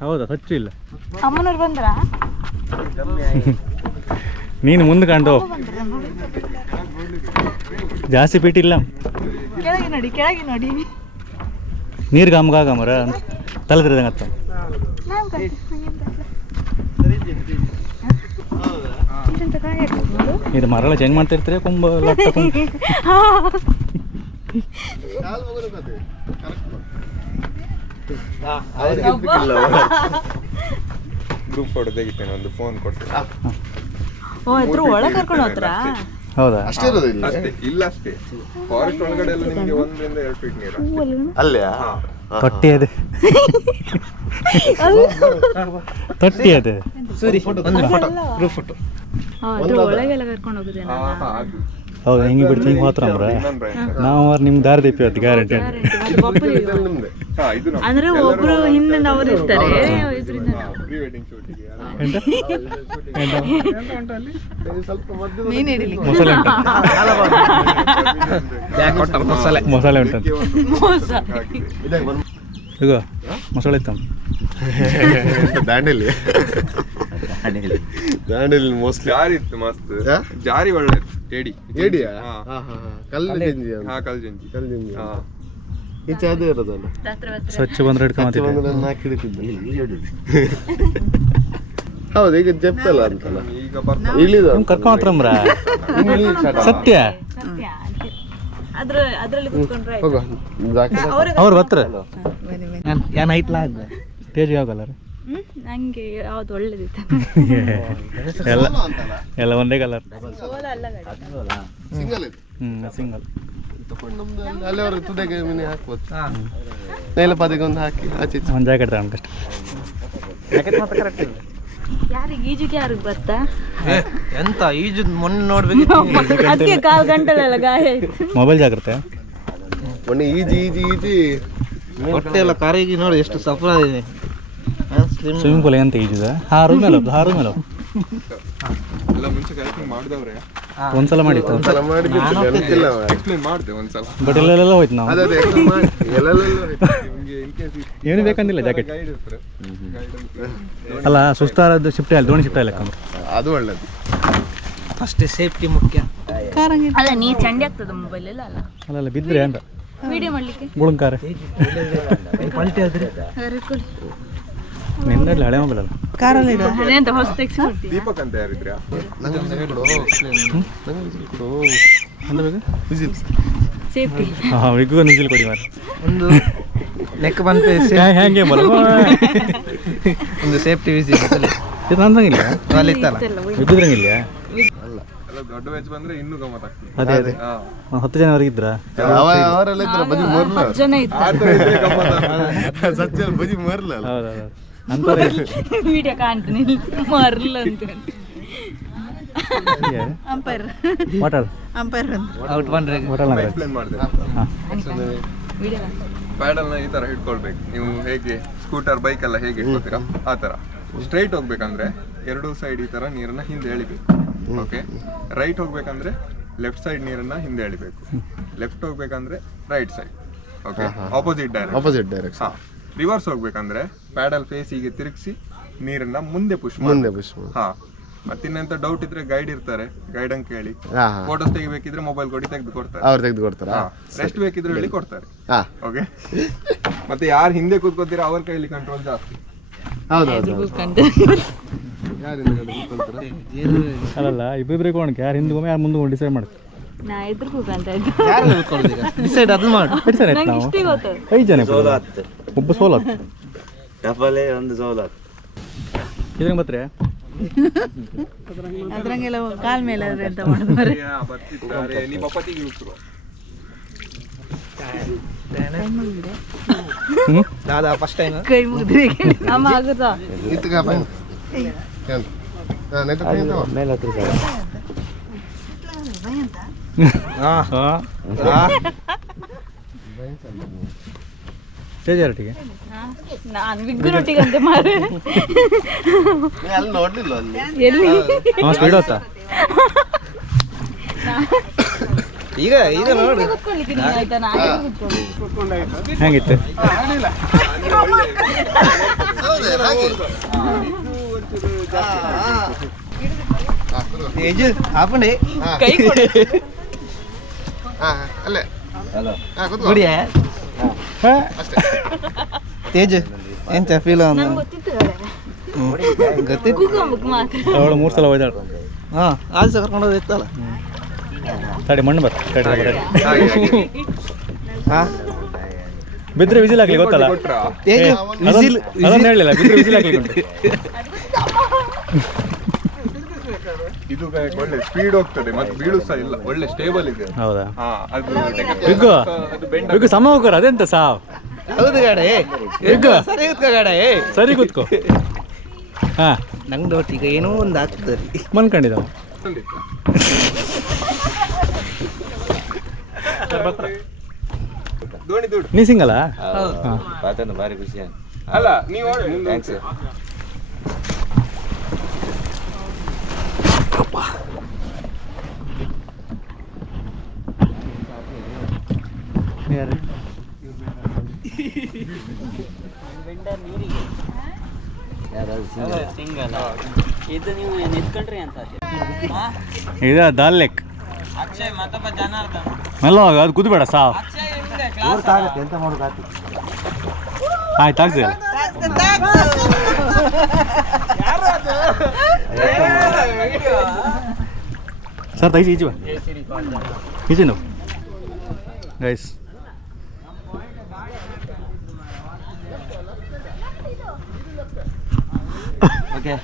ಹೌದಾ? ಹಚ್ಚು ಇಲ್ಲ. ಅಮ್ಮನವ್ರು ಬಂದ್ರ? ನೀನು ಮುಂದೆ ಕಂಡು ಜಾಸ್ತಿ ಪೀಟಿಲ್ಲ. ಕೆಳಗೆ ನೋಡಿ ನೀರು ಗಮಗಾಗ ಮರ ತಲೆ ತಿರ್ದಂಗತ್ತ. ಇದು ಮರಳ ಚೇಂಜ್ ಮಾಡ್ತಿರ್ತೀರಿ ಕುಂಬ ಲಟ್ಟ ಕುಂಬ. ಗ್ರೂಪ್ ಫೋಟೋ ತೆಗಿತೇನೆ, ಒಂದು ಫೋನ್ ಕೊಡ್ತೇನೆ. ಒಳಗೆ ಕರ್ಕೊಂಡು ಹೋಗ್ತಾರಾ? ಹೌದಾ? ಅಷ್ಟೇ ಇರೋದು ಇಲ್ಲಿ? ಅಷ್ಟೇ, ಇಲ್ಲ ಅಷ್ಟೇ. ಫಾರೆಸ್ಟ್ ಒಳಗಡೆ ಎಲ್ಲ ನಿಮಗೆ 1-2 ಫೀಟ್ ನೀರು ಅಲ್ಲೇ ತೊಟ್ಟಿ ಅದೇ, ತೊಟ್ಟಿ ಅದೇ. ಒಳಗೆಲ್ಲ ಕರ್ಕೊಂಡು ಹೋಗುದೇ. ಹೌದು, ಹಿಂಗೆ ಬಿಡ್ತು ಹಿಂಗೆ ಹೋತ್ರಮ್ರ. ನಾವು ನಿಮ್ಮ ದಾರಿ ತೆಪ್ಪಿ ಅದು ಗ್ಯಾರಂಟಿ. ಅಂದ್ರೆ ಒಬ್ರು ಹಿಂದೆ ಅವ್ರು ಇರ್ತಾರೆ. ಮೊಸಳೆ ಉಂಟು. ಈಗ ಮೊಸಳೆ ಇತ್ತು ದಾಂಡೇಲಿ ದಾಂಡೇಲಿ ಮೋಸ್ಟ್ಲಿ ಜಾರಿ ಇತ್ತು ಮಸ್ತ್ ಜಾರಿ ಒಳ್ಳೆ ಏಡಿ ಏಡಿಯಾ ಹಾ. ಕಲ್ಲು ಜಂಜಿ ಅಂತ. ಹಾ ಕಲ್ಜಂಜಿ ಕಲ್ಲು ಜಂಜಿ ಹಾ ಈಚೆ ಅದೇ ಇರೋದಲ್ಲ ಸ್ವಚ್ಛ ಬಂದ್ರೆ ಹಿಡ್ಕೊಂಬತ್ತಿದ್ದೆ ಬಂದ್ರೆ ನಾಲ್ಕು ಹಿಡಿತಿದ್ದೆ ಹೌದು ಈಗ ಜಪ್ತಲ್ಲ ಅಂತಲ್ಲ ಈಗ ಬರ್ತಾ ಇಳಿದ ಕರ್ಕೊಂಡ್ರಮ್ರ ಸತ್ಯ ಅದ್ರಲ್ಲಿ ಕುತ್ಕೊಂಡ್ರೆ ಆಯ್ತು. ಹೋಗೋ ಜಾಕೆಟ್ ಅವ್ರು ಬರ್ತಾರೆ ಏನ್ ಐತ್ಲಾ ತೇಜ್ ಯಾವಾಗಲ್ಲ ನಂಗೆ ಯಾವ್ದು ಒಳ್ಳೇದಿತ್ತು ಎಲ್ಲ ಒಂದೇ ಕಲರ್ ಸೋಲ ಅಲ್ಲ ಗಾಡಿ. ಸಿಂಗಲ್ ಇದೆ ಸಿಂಗಲ್ ತಕೊಂಡು ನಮ್ದು ಅಲ್ಲಿವರೆಗೆ ತುದಿಗೆ ಮಿನಿ ಹಾಕ್ಬೋದು ನೈಲಪಾದಿಗೆ ಒಂದು ಹಾಕಿ ಆಚೆ ಈಚೆ. ಒಂದು ಜಾಕೆಟ್ ತಗೊಂಡು ಯಾರಿಗೆ ಈಜಿಗೆ ಯಾರಿಗೆ ಬರ್ತಾ ಎಂತ ಈಜು ಮೊನ್ನೆ ನೋಡ್ಬೇಕು ಅದಕ್ಕೆ ಕಾಲ್ ಗಂಟಲೆಲ್ಲ ಗಾಯ ಆಯ್ತು. ಮೊಬೈಲ್ ಜಾಗ್ರತೆ ಮೊನ್ನೆ ಈಜಿ ಈಜಿ ಈಜಿ ಹೊಟ್ಟೆ ಎಲ್ಲ ಕಾರಿಗೆ ನೋಡಿ ಎಷ್ಟು ಸಫಲ ಇದೆ ಸ್ವಿಮ್ಮಿಂಗ್ ಪೂಲ್ ಎಂತ ಈಜಿದೆ ಹಾರು ಮೇಲೆ ಎಲ್ಲ ಮುಂಚೆ ಕರೆಕ್ಟಿಂಗ್ ಮಾಡಿದವ್ರೆ ಒಂದ್ಸಲ ಮಾಡಿತ್ತು ಒಂದ್ಸಲ ಮಾಡಿ ನೆನಪಿಲ್ಲ ಎಕ್ಸ್ಪ್ಲೇನ್ ಮಾಡಿದೆ ಒಂದ್ಸಲ ಬಟ್ ಎಲ್ಲೆಲ್ಲ ಹೋಯ್ತು ನಾವು ಅದೇ explain ಮಾಡಿ ಎಲ್ಲೆಲ್ಲ ನಿಮ್ಗೆ ಇನ್ ಕೇಸ್ ಏನು ಬೇಕಂದಿಲ್ಲ ಜಾಕೆಟ್ ಗೈಡ್ ಇರ್ತಾರೆ ಗೈಡ್ ಅಲ್ಲ ಸುಸ್ತಾರದ್ದು ಶಿಫ್ಟ್ ಆಯ್ತು ದೋಣಿ ಶಿಫ್ಟ್ ಆಗ್ಲಿಕ್ಕೆ ಅದು ಒಳ್ಳೇದು ಅಷ್ಟೇ ಸೇಫ್ಟಿ ಮುಖ್ಯ ಅಲ್ಲ ನೀ ಚಂಡಿ ಆಗ್ತದ ಮೊಬೈಲ್ ಎಲ್ಲ ಅಲ್ಲ ಅಲ್ಲ ಬಿದ್ದರೆ ಅಂತ ವಿಡಿಯೋ ಮಾಡ್ಲಿಕ್ಕೆ ಗುಳುಂಕಾರ ಪಲ್ಟಿ ಆದ್ರೆ ನಿನ್ನಲ್ಲಿ ಹಳೆ ಮೊಬೈಲ್ ಅಲ್ಲ ಕಾರಲ್ಲಿ ಅದೇಂತ ಹೊಸ ತೆಗ್ಸ್ಕೊಡ್ತೀವಿ. ದೀಪಕ್ ಅಂತ ಯಾರಿದ್ರಾ ನಂಗೆ ವಿಸಿಲ್ ಕೊಡು ನಂಗೆ ವಿಸಿಲ್ ಕೊಡು ಅಂತ ಬೇಕು ವಿಸಿಲ್ ಸೇಫ್ಟಿ ಹಾಂ ವಿಗ್ಗು ನಿಜಿಲ್ ಕೊಡಿ ಮಾರ ಒಂದು ಲೆಕ್ಕ ಬಂತು ಹೆಂಗೆ ಬರ ಒಂದು ಸೇಫ್ಟಿ ವಿಸಿಟ್ ಇದು ಅಂದಂಗಿಲ್ಲ ಅಲ್ಲಿ ಇತ್ತಲ್ಲ ವಿಗ್ಗುದ್ರಂಗಿಲ್ಲ ಎಲ್ಲ ದೊಡ್ಡ ವೆಜ್ ಬಂದ್ರೆ ಇನ್ನೂ ಗಮ್ಮತ್ ಆಗ್ತದೆ ಅದೇ ಅದೇ ಹಾ 10 ಜನ ಅವ್ರಿಗೆ ಇದ್ರ ಅವರೆಲ್ಲ ಇದ್ರೆ ಬಜಿ ಮರ್ಲ ಜನ ಇತ್ತು ಆ ಥರ ಇದ್ರೆ ಗಮ್ಮತ್ ಆಗ್ತದೆ. ಸತ್ಯ ಬಜಿ ಮರ್ಲ ಹೌದೌದು ಅಂತಾರೆ ವಿಡಿಯೋ ಕಾಣ್ತೀನಿ ಮರ್ಲ ಅಂತ ಅಂಪೈರ್ ವಾಟರ್ ಔಟ್ ಬಂದ್ರೆ ವಾಟರ್ ಅಂದ್ರೆ ಎಕ್ಸ್ಪ್ಲೇನ್ ಮಾಡಿದೆ ವಿಡಿಯೋ ಪ್ಯಾಡಲ್ನ ಈ ತರ ಹಿಡ್ಕೊಳ್ಬೇಕು ನೀವು ಹೇಗೆ ಸ್ಕೂಟರ್ ಬೈಕ್ ಎಲ್ಲ ಹೇಗೆ ಇಟ್ಕೊತೀರಾ ಆ ತರ ಸ್ಟ್ರೈಟ್ ಹೋಗ್ಬೇಕಂದ್ರೆ ಎರಡೂ ಸೈಡ್ ಈ ತರ ನೀರನ್ನ ಹಿಂದೆ ಎಳಿಬೇಕು ಓಕೆ ರೈಟ್ ಹೋಗ್ಬೇಕಂದ್ರೆ ಲೆಫ್ಟ್ ಸೈಡ್ ನೀರನ್ನ ಹಿಂದೆ ಎಳಿಬೇಕು ಲೆಫ್ಟ್ ಹೋಗ್ಬೇಕಂದ್ರೆ right side okay opposite direction opposite direction ಹಾ ರಿವರ್ಸ್ ಹೋಗ್ಬೇಕಂದ್ರೆ ಪ್ಯಾಡಲ್ ಫೇಸ್ ಹೀಗೆ ತಿರುಗಿಸಿ ನೀರನ್ನ ಮುಂದೆ ಪುಷ್ ಮುಂದೆ ಪುಷ್ ಹಾ ಮತ್ತಿನ್ನೆಂತ ಡೌಟ್ ಇದ್ರೆ ಗೈಡ್ ಇರ್ತಾರೆ ಗೈಡ್ ಅಂತ ಕೇಳಿ ಹಾ ಹಾ ಫೋಟೋಸ್ ತೆಗಿಬೇಕಿದ್ರೆ ಮೊಬೈಲ್ ಕೊಡಿ ತೆಗೆದು ಕೊಡ್ತಾರೆ ಅವ್ರು ತೆಗೆದು ಕೊಡ್ತಾರಾ ರೆಸ್ಟ್ ಬೇಕಿದ್ರೆ ಹೇಳಿ ಕೊಡ್ತಾರೆ ಹಾ ಓಕೆ ಮತ್ತೆ ಯಾರು ಹಿಂದೆ ಕೂತ್ಕೋತೀರಾ ಅವ್ರ ಕೈಲಿ ಕಂಟ್ರೋಲ್ ಜಾಸ್ತಿ ಹೌದು ಹೌದು ಅಲ್ಲಲ್ಲ ಇಬ್ಬಿಬ್ರಿಗೆ ಕೊಣಕ್ಕೆ ಯಾರು ಹಿಂದ್ಗೊಮ್ಮೆ ಯಾರು ಮುಂದೆ ಡಿಸೈಡ್ ಮಾಡ್ತೀವಿ ನಾ ಎದುರು ಕೂಗಂತ ಇದ್ದೆ ಯಾರು ಕೂತ್ಕೊಳ್ತೀರಾ ಡಿಸೈಡ್ ಅದು ಮಾಡಿ ಎಷ್ಟು ಜನ ಆಯ್ತು ನಂಗೆ ನಾವು ಇಷ್ಟೇ ಗೊತ್ತದು 5 ಜನ ಒಬ್ಬ ಸೋಲಾತ್ ಡಬಲ್ ಒಂದು ಸೋಲಾತ್ ಇದ್ರಂಗೆ ಬತ್ರೆ ಅದ್ರಂಗೆಲ್ಲ ಕಾಲ್ ಮೇಲೆ ಆದ್ರೆ ಎಂತ ಮಾಡಿದ್ರೆ ಬರ್ತಿದ್ದಾರೆ ನೀ ಪಪ್ಪತ್ತಿಗೆ ಉತ್ತರು ದಾದಾ ಫಸ್ಟ್ ಟೈಮ್ ಕೈ ಮುಗಿದ್ರೆ ಅಮ್ಮ ಆಗುತ್ತಾ ಇತ್ತು ಕಾ ಬೈ ಹಾ ನೆಟ್ ತೆಗೆದು ಮೇಲೆ ಹತ್ರ ತೇಜಾರಟಿಗೆ ನಾನು ವಿಗ್ಗುನೊಟ್ಟಿಗೆ ಅಂತ ಮಾರೆ ಅಲ್ಲಿ ನೋಡ್ಲಿಲ್ಲ ಅಲ್ಲಿ ಎಲ್ಲಿ ಹಾಂ ಸ್ಪೀಡ್ ಹೋಗ್ತಾ ಈಗ ಈಗ ನೋಡಿ ಕೂತ್ಕೊಳ್ಳಿಕ್ಕೆ ನೀವು ಆಯ್ತಾ ನಾನು ಕೂತ್ಕೊಳ್ಳಿ ಹೆಂಗಿತ್ತು ತೇಜ್ ಹಾಕೊಂಡೆ ಕೈ ಕೊಡು ಹಾ ಅಲ್ಲೇ ಹಾ ಕೂತ್ಕೋ ಗುಡಿಯ ತೇಜ್ ಎಂತ ಫೀಲ್ ನಂಗೆ ಗೊತ್ತಿತ್ತು ಗೊತ್ತಿತ್ತು ಕೂತ್ಕೊಬೇಕು ಮಾತ್ರ ಅವಳು 3 ಸಲ ಹೋಯ್ದಾಳು ಹಾಂ ಆಜ್ ಕರ್ಕೊಂಡು ಹೋಗಿತ್ತಲ್ಲ ತಡಿ ಮಣ್ಣು ಬರ್ ತಡಿ ಹಾಂ ಬಿದ್ರೆ ವಿಸಿಲ್ ಹಾಕ್ಲಿ ಗೊತ್ತಲ್ಲ ಕೊಟ್ರಾ ತೇಜ್ ವಿಸಿಲ್ ಅದನ್ನ ಹೇಳಲಿಲ್ಲ ಬಿದ್ರೆ ವಿಸಿಲ್ ಹಾಕ್ಲಿ ಇದು ಒಳ್ಳೆ ಸ್ಪೀಡ್ ಹೋಗ್ತದೆ ಮತ್ತೆ ಬೀಳು ಸಹ ಇಲ್ಲ ಒಳ್ಳೆ ಸ್ಟೇಬಲ್ ಇದೆ ಹೌದಾ ಹಾ ಅದು ಬಿಗ್ಗು ಅದು ಬೆಂಡ್ ಬಿಗ್ಗು ಸಮ ಹೋಗೋರು ಅದೆಂತ ಸಾವ್ ಹೌದು ಗಾಡ ಬಿಗ್ಗು ಸರಿ ಕೂತ್ಕೋ ಗಾಡ ಸರಿ ಕೂತ್ಕೋ ಹಾಂ ನಂಗೆ ಡೌಟ್ ಈಗ ಏನೋ ಒಂದು ಆಗ್ತದೆ ಮನ್ಕೊಂಡಿದ್ದಾವ ದೋಣಿ ದುಡ್ಡು ನೀ ಸಿಂಗಲ್ಲ ಪಾತನ ಭಾರಿ ಖುಷಿ ಆಯ್ತು ಅಲ್ಲ ನೀವು ಥ್ಯಾಂಕ್ಸ್ ಸಿಂಗಲ್ ಇದು ನೀವು ನಿಂತ್ಕೊಂಡ್ರಿ ಅಂತ ಇದ ದಾಲ್ಲೆಕ್ ಅಕ್ಷಯ್ ಮತ್ತೊಬ್ಬ ಜನಾರ್ದನ್ ಮೆಲ್ಲ ಅದು ಕುದ್ಬೇಡ ಸಾವು ಎಂತ ಮಾಡೋದು ಆಯ್ತು ಆಗ್ತದೆ ಸರ್ ತೈಸಿ ಈಜುವ ಈಜು ನಾವು ಗೈಸ್ ಓಕೆ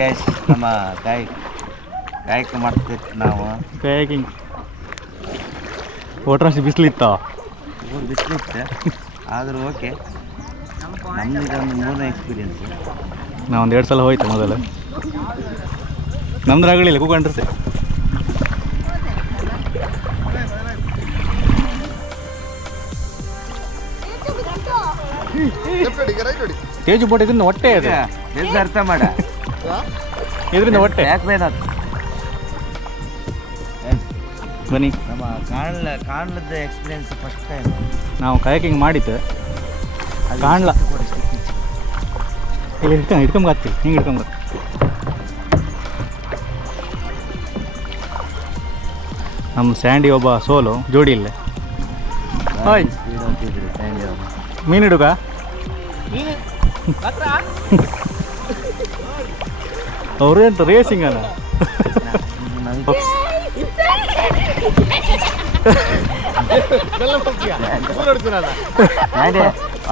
ಗೈಸ್ ನಮ್ಮ ಕಾಯಕ ಮಾಡ್ತಿತ್ತು ನಾವು ಕಯಾಕಿಂಗ್ ಒಟ್ರಾಶಿ ಬಿಸಿಲಿತ್ತ ಬಿಸಿಲಿತ್ತು ಆದರೂ ಓಕೆ ನಮ್ದು ಇದೊಂದು ಮೂರನೇ ಎಕ್ಸ್ಪೀರಿಯನ್ಸ್. ನಾ ಒಂದು 2 ಸಲ ಹೋಯ್ತು ಮೊದಲು ನಮ್ದು ರಗಳಿಲ್ಲ ಕೂಕೊಂಡಿರ್ತೆ ತೇಜು ಬೋಟ್ ಇದರಿಂದ ಹೊಟ್ಟೆ ಇದೆ ಜಲ್ದಿ ಅರ್ಥ ಮಾಡ ಇದರಿಂದ ಹೊಟ್ಟೆ ಯಾಕೆ ಬೇನಾತ್ ಬನ್ನಿ ನಮ್ಮ ಕಾಣ್ಲದ ಎಕ್ಸ್ಪೀರಿಯನ್ಸ್ ಫಸ್ಟ್ ಟೈಮ್ ನಾವು ಕಯಾಕಿಂಗ್ ಮಾಡಿದ್ದು ಕಾಣ್ಲ ಇಲ್ಲಿ ಹಿಡ್ಕೊಂಬತ್ತೀವಿ ಹಿಂಗೆ ಹಿಡ್ಕೊಂಬ ನಮ್ಮ ಸ್ಯಾಂಡಿ ಒಬ್ಬ ಸೋಲು ಜೋಡಿ ಇಲ್ಲೇ ಹಾಯ್ ಮೀನು ಹಿಡುಗ ಅವರು ಎಂತ ರೇಸಿಂಗ್ ಅಲ್ಲ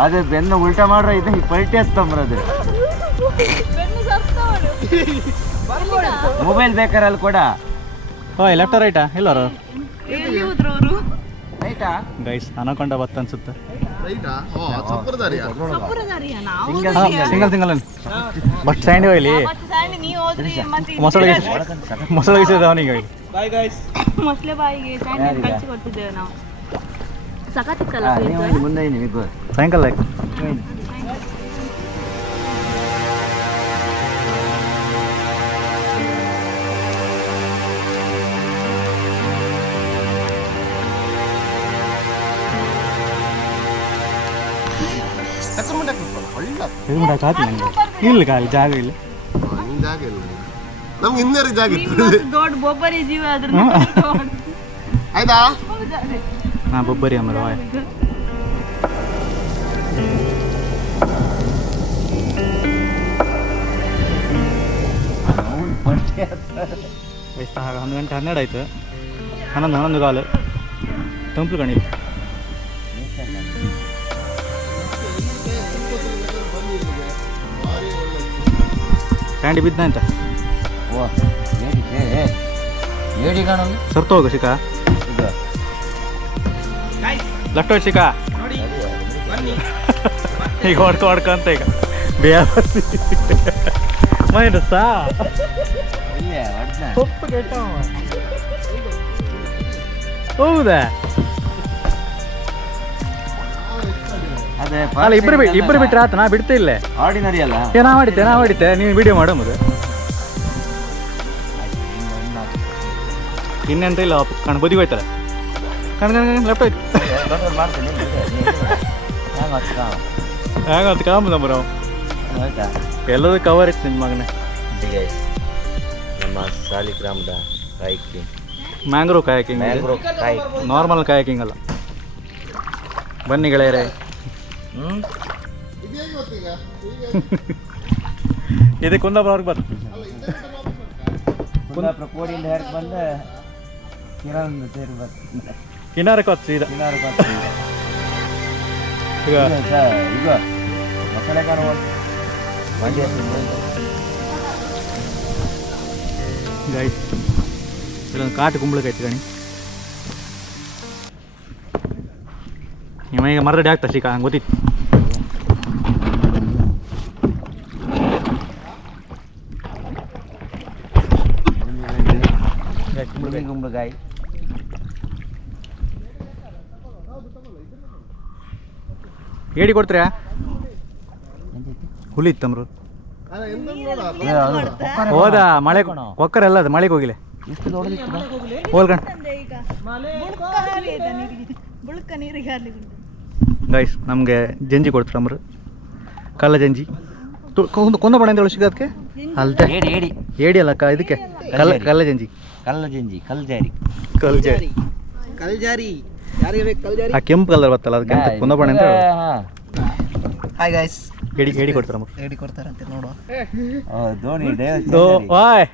ಅದು ಬೆನ್ನು ಉಲ್ಟಾ ಮಾಡ್ರ ಇದು ಪಲ್ಟಿ ಹತ್ತಂಬ್ರದು ಮೊಬೈಲ್ ಬೇಕಾರಲ್ಲ ಕೊಡ ಹಾಯ್ ಲೆಫ್ಟ ರೈಟಾ ಎಲ್ಲರು ಎಲ್ಲಿ ಹೋದ್ರು ಅವರು ರೈಟಾ ಗೈಸ್ ಅನಕೊಂಡ ಬತ್ತ ಅನ್ಸುತ್ತೆ ಸಪುರದಾರಿಯ ನಾವು ಸಿಂಗಲ್ ಬಟ್ ಸ್ಯಾಂಡಿ ಹೋಗ್ಲಿ ಮತ್ತೆ ಸ್ಯಾಂಡಿ ನೀವು ಹೋದ್ರಿ ಮತ್ತೆ ಮೊಸಳೆ ಅವನಿಗೆ ಹೋಗಿ ಮೊಸಳೆ ಬಾಯಿಗೆ ಸ್ಯಾಂಡಿ ಕಳಿಸಿ ಕೊಡ್ತಿದ್ದೇವೆ ನಾವು ಸಖತ್ತಿತ್ತಲ್ಲ ಮುಂದೆ ನೀವು ಸಾಯಂಕಾಲ ಇಲ್ಲ ಖಾಲಿ ಜಾಗ ಇಲ್ಲ ನಮ್ಗೆ ಇನ್ನೇರಿ ಜಾಗ ಇತ್ತು ದೊಡ್ಡ ಬೊಬ್ಬರಿ ಜೀವ ಅದ್ರ ಆಯ್ತಾ ನಾ ಬೊಬ್ಬರಿ ಅಮ್ಮರ ಎಷ್ಟು 11 ಗಂಟೆ 12 ಆಯ್ತು 11 ಕಾಲು ತಂಪು ಕಣಿಲ್ಲ ಸ್ಯಾಂಡಿ ಬಿದ್ದ ಅಂತ ಓ ಏಡಿ ಕಾಣಲ್ಲ ಸರ್ತು ಹೋಗು ಶಿಖಾ ಲೆಫ್ಟ್ ಹೋಗಿ ಶಿಖಾ ಈಗ ಹೊಡ್ಕೊಂತ ಈಗ ಮೈಂಡ್ ಸಾ ಹೌದಾ ಅಲ್ಲ ಇಬ್ಬರು ಬಿಟ್ರೆ ಆತ ನಾ ಬಿಡ್ತಾ ಇಲ್ಲೇ ಆರ್ಡಿನರಿ ಅಲ್ಲ ನಾ ಮಾಡಿದ್ದೆ ನೀವು ವಿಡಿಯೋ ಮಾಡಂಬುದು ಇನ್ನೆಂತ ಇಲ್ಲ ಕಣ್ ಬದಿಗೆ ಹೋಯ್ತಾರೆ ಕಣ್ ಲೆಫ್ಟ್ ಹೋಯ್ತು ಹ್ಯಾಂಗ ಕಾಮದಮ್ಮ ನಾವು ಎಲ್ಲದೂ ಕವರ್ ಇತ್ತು ನಿಮ್ಮ ಮಗನೇ ನಮ್ಮ ಸಾಲಿಗ್ರಾಮದ kayaking mangrove kayaking normal kayaking ಅಲ್ಲ ಬನ್ನಿ ಗೆಳೆಯರೇ ಇದು ಕುಂದಾಪುರವ್ರಿಗೆ ಬರ್ತದೆ ಕುಂದಾಪುರ ಕೋಡಿಯಿಂದ ಹೇರಕ್ಕೆ ಬಂದ ಕಿರಣ್ ಸೇರಿ ಬರ್ತದೆ ಕಿನಾರಕ್ಕೆ ಹೊತ್ತು ಸೀದಾ ಈಗ ಈಗ ಮಕ್ಕಳೇ ಕಾಣುವ ಮಂಡ್ಯ ಗೈಸ್ ಇಲ್ಲೊಂದು ಕಾಟು ಕುಂಬಳಕಾಯ್ತು ಗಣಿ ನಿಮಗೆ ಮರಡಿ ಆಗ್ತಾ ಶಿಖಾ ಹಂಗೆ ಗೊತ್ತಿತ್ತು ಕುಂಬಳಕಾಯಿ ಏಡಿ ಕೊಡ್ತೀರಾ ಹುಲಿ ಇತ್ತಮ್ರು ಹೋದ ಮಳೆ ಕೊಕ್ಕರ ಎಲ್ಲ ಅದು ಮಳೆಗೆ ಹೋಗಿಲ್ಲ ಹೋಲ್ಕಂಡ್ ಬುಳ್ಕ ನೀರಿಗೆ ಅಲ್ಲಿ ಗೈಸ್ ನಮಗೆ ಜಂಜಿ ಕೊಡ್ತಾರಮ್ರು ಕಲ್ಲ ಜಂಜಿ ಕೊಂದ ಬಣ ಅಂತ ಹೇಳಿ ಸಿಗೋದಕ್ಕೆ ಅಲ್ದೆ ಏಡಿ ಅಲ್ಲಕ್ಕ ಇದಕ್ಕೆ ಕಲ್ಲ ಜಂಜಿ ಕಲ್ಜಾರಿ ಯಾರಿಗೆ ಬೇಕು ಕಲ್ಜಾರಿ? ಆ ಕೆಂಪು ಕಲರ್ ಬರ್ತಲ್ಲ ಅದಕ್ಕೆ ಅಂತ ಕೊಂದ ಬಣ ಅಂತ ಹೇಳಿ ಹಾಯ್ ಗಾಯ್ಸ್, ಏಡಿ ಕೊಡ್ತಾರಮ್ಮ. ಹೇಳಿ ಕೊಡ್ತಾರಂತೆ ನೋಡುವ. ವಾಯ್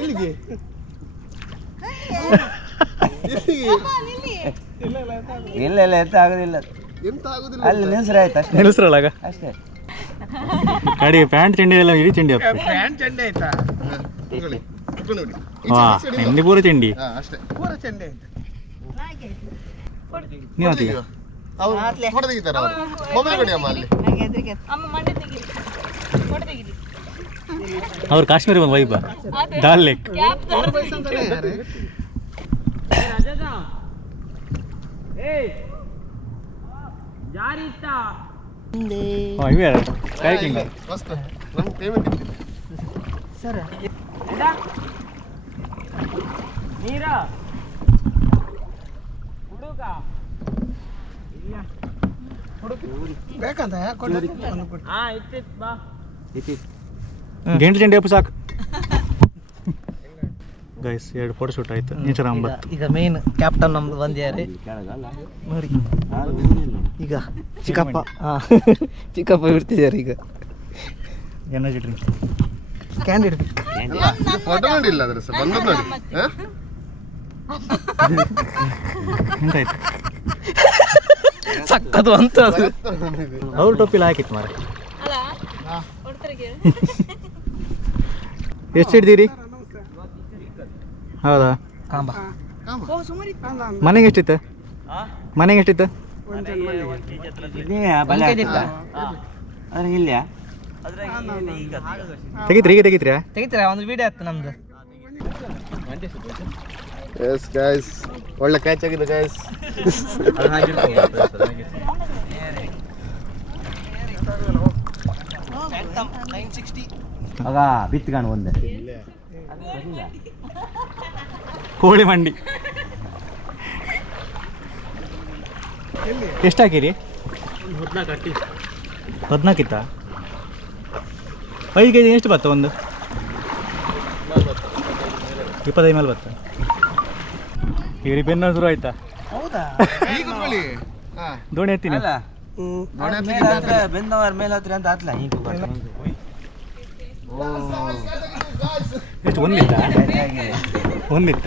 ಎಲ್ಲಿಗೆ ಇಲ್ಲ ಎಂತ ಆಗೋದಿಲ್ಲ, ಎಂತ ಆಗುದಿಲ್ಲ. ಅಲ್ಲಿ ನಿಲ್ಸ್ರೆ ಆಯ್ತು ಅಷ್ಟೇ ನಿಲ್ಲಿಸ್ರಲ್ಲ ಆಗ ಅಷ್ಟೇ. ಗಾಡಿ ಪ್ಯಾಂಟ್ ಚಂಡಿ ಎಲ್ಲ ಇಡೀ ಚಂಡಿ ಆಗ್ತದೆ. ತಗೊಳ್ಳಿ, ಕುತ್ಕೊಂಡು ನೋಡಿ. ವಾ ನಿಮ್ದು ಪೂರ ಚಂಡಿ. ಹಾ, ಅಷ್ಟೇ. ನೀವು ಅಂತೀಗ ಅವ್ರು ಫೋಟೋ ತೆಗಿತಾರ ಅವರು. ಮೊಬೈಲ್ ಕೊಡಿ ಅಮ್ಮ ಅಲ್ಲಿ. ಅಮ್ಮ ಮಂಡೆ ತೆಗಿಲಿ ಫೋಟೋ ತೆಗಿಲಿ ಅವ್ರು ಕಾಶ್ಮೀರ ಬಂದು ವೈಬ ಡಾಲ್ ಲೇಕ್. ಕ್ಯಾಪ್ ಇವೇ ಕೈಕಿಂಗ್ ಮಸ್ತ್. ನಮ್ಗೆ ಪೇಮೆಂಟ್ ಇತ್ತು. ಗಂಟೆ ಚಂಡಿ ಅಪ್ಪು ಸಾಕು. ಗೈಸ್ 2 ಫೋಟೋ ಶೂಟ್ ಆಯ್ತು. ಇನ್ಸ್ಟಾಗ್ರಾಮ್ ಬಂತು. ಈಗ ಮೇನ್ ಕ್ಯಾಪ್ಟನ್ ನಮ್ದು ಬಂದಿದ್ದಾರೆ ನೋಡಿ. ಈಗ ಚಿಕ್ಕಪ್ಪ ಚಿಕ್ಕಪ್ಪ ಬಿಡ್ತಿದ್ದಾರೆ ಈಗ ಎನರ್ಜಿ ಡ್ರಿಂಕ್ ಕ್ಯಾಂಡಿಡೇಟ್. ಅಲ್ಲ, ಇದು ಫೋಟೋ ನೋಡಿಲ್ಲ ಅದ್ರ ಸಹ ಬಂದದ್ದು ನೋಡಿ. ಹಾ? ಎಂತಾಯ್ತು ಸಕ್ಕದು ಅಂತ ಅದು. ಅವ್ರ ಟೊಪ್ಪಿಲ್ಲ ಹಾಕಿತ್ತು ಮಾರ. ಅಲ್ಲ ಹೊಡ್ತರಿಗೆ ಎಷ್ಟು ಹಿಡ್ದೀರಿ? ಹೌದಾ? ಕಾಂಬ ಮನೆಗೆ ಎಷ್ಟಿತ್ತು? ಮನೆಗೆ ಎಷ್ಟಿತ್ತು? ತೆಗಿತ್ರಿ ಈಗ ತೆಗಿತ್ರಿ? ತೆಗಿತೀರಾ? ಒಂದು ವಿಡಿಯೋ ಆಯ್ತು ನಮ್ದು. ಎಸ್ ಗೈಸ್, ಒಳ್ಳೆ ಕ್ಯಾಚ್ ಆಗಿದೆ ಗೈಸ್. ಆಗ ಬಿತ್ಗಾಣು ಒಂದೇ ಕೋಳಿ ಮಂಡಿ ಎಷ್ಟು ಹಾಕಿರಿ? 14 ಇತ್ತಾ? 5 ಕೆಜಿ ಎಷ್ಟು ಬತ್ತ? ಒಂದು 25 ಮೇಲೆ ಬತ್ತ. ಈಗ ರಿಪೇರ್ನ ಶುರು ಆಯ್ತಾ? ಹೌದಾ? ಈಗ ಕೂತ್ಕೊಳ್ಳಿ. ಹಾ, ದೋಣಿ ಎತ್ತೀನಿ. ಬೆಂದವರ ಮೇಲೆ ಹತ್ರ ಅಂತ ಆತ್ಲ ಎಷ್ಟು ಒಂದಿತ್ತ? ಒಂದಿತ್ತ?